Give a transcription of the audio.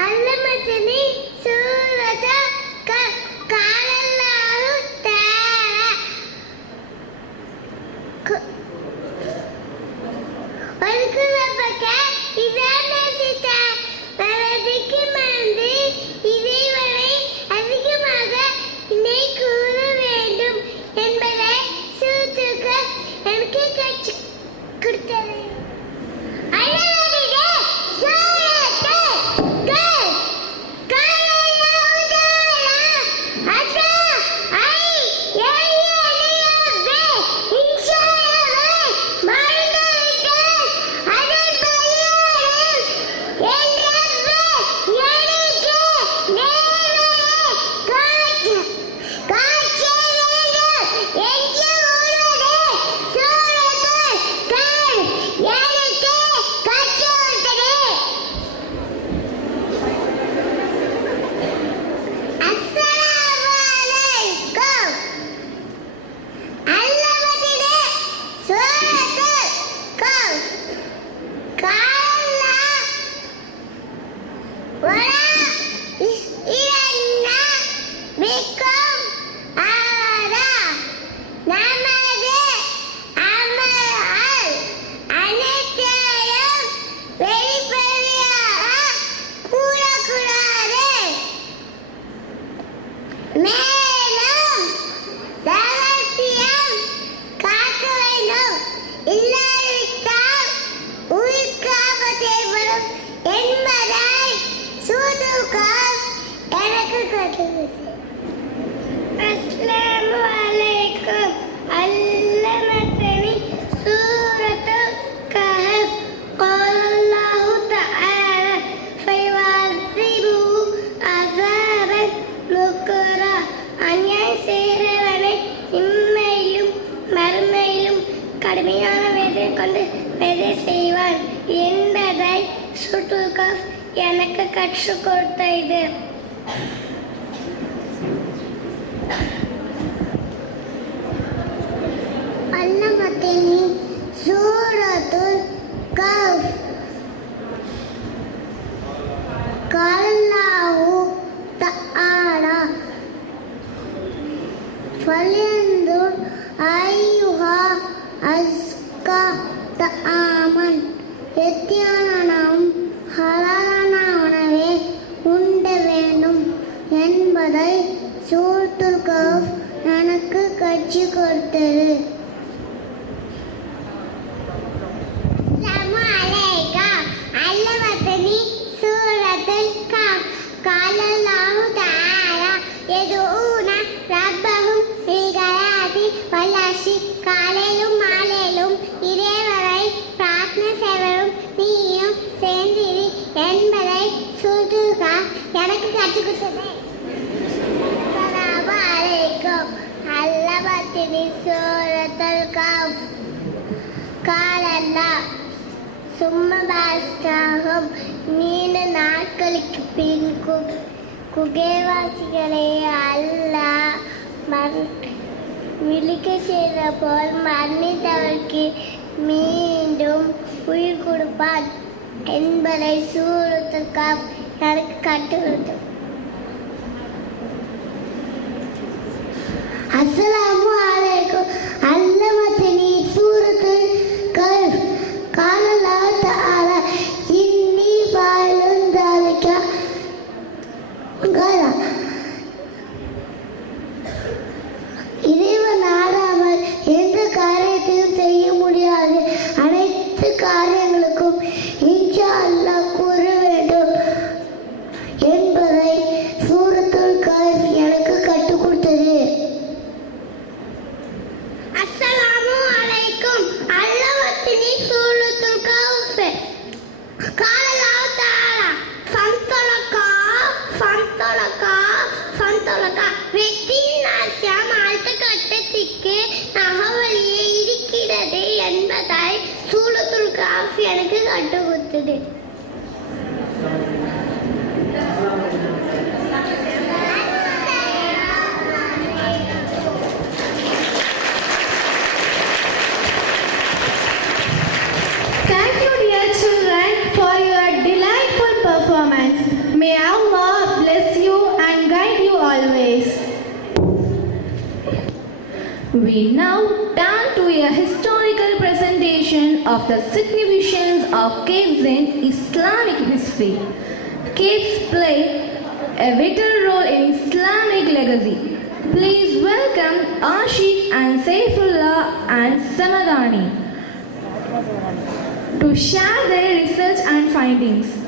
అల్లమతిని సూరత కాలల్లారు తేర ஒதுக்குவதற்கு இதனசித்த மனதிற்கு மறந்து இதைவரை அதிகமாக இணை கூற வேண்டும் என்பதை சூத்துக்க எனக்கு கற்றுக் கொடுத்தது. கடுமையான வேதை கொண்டு வேதை செய்வான் என்பதை சுட்டுல்காஃப் எனக்கு கற்றுக் கொடுத்தது. அல்லமத்தினி சூரத்துல் கஹ்ஃப் கல்லாஹு தஆலா ஃபல்யன்துர் அய்யுஹா அஸ்கா தஆமன் எத்தியானம் ஹலாலான உணவை உண்ட வேண்டும் என்பதை சூரத்துல் கஹ்ஃப் எனக்கு கற்றுக் கொடுத்தது. காலையிலும் மாலையிலும் இறைவரை பிரார்த்தனை செய்வதும் நீயும் சேர்ந்திரு என்பதை சுதுகா எனக்கு கற்றுக் கொடுத்தது. அஸ்ஸலாமு அலைக்கும். அல்லமத்தினி சூரத்துல் கஹ்ஃப் காலல்லாஹ் சும்மபாஸ்தாகும். நீண்ட நாட்களுக்கு பின் குகைவாசிகளை அல்லாஹ் விழிக்க செய்த போல் மன்னித்தவருக்கு மீண்டும் உயிர் கொடுப்பான் என்பதை சூரத்துல் கஹ்ஃப் எனக்கு கற்றுக் கொடுத்தது. அஸ்ஸலாமு அலைக்கும். அல்லமத்தினி சூரத்துல் கஹ்ஃப் காலல்லாஹு தஆலா இன்னி ஃபஅலுன் ذلك காலா இறைவன் நாடாமல் எந்த காரியத்தையும் செய்ய முடியாது. அனைத்து காரியங்களுக்கும் இன்ஷா அல்லாஹ் கூற வேண்டும் என்பதை சூரத்துல் கஹ்ஃப் எனக்கு கற்றுக் கொடுத்தது. அஸ்ஸலாமு அலைக்கும். அல்லமத்தினி சூரத்துல் கஹ்ஃப் காலல்லாஹு தஆலா ஃபந்தலகா வெற்றியின் நாசியம் அடுத்த கட்டத்திற்கு நகவழியே இருக்கிறது என்பதை சூரத்துல் கஹ்ஃப் எனக்கு கற்றுக் கொடுத்தது. Thank you, dear children, for your delightful performance. May May Allah bless you and guide you always. We now turn to a historical presentation of the significance of caves in Islamic history. Caves play a vital role in Islamic legacy. Please welcome Ashik and Saifullah and Samadani to share their research and findings.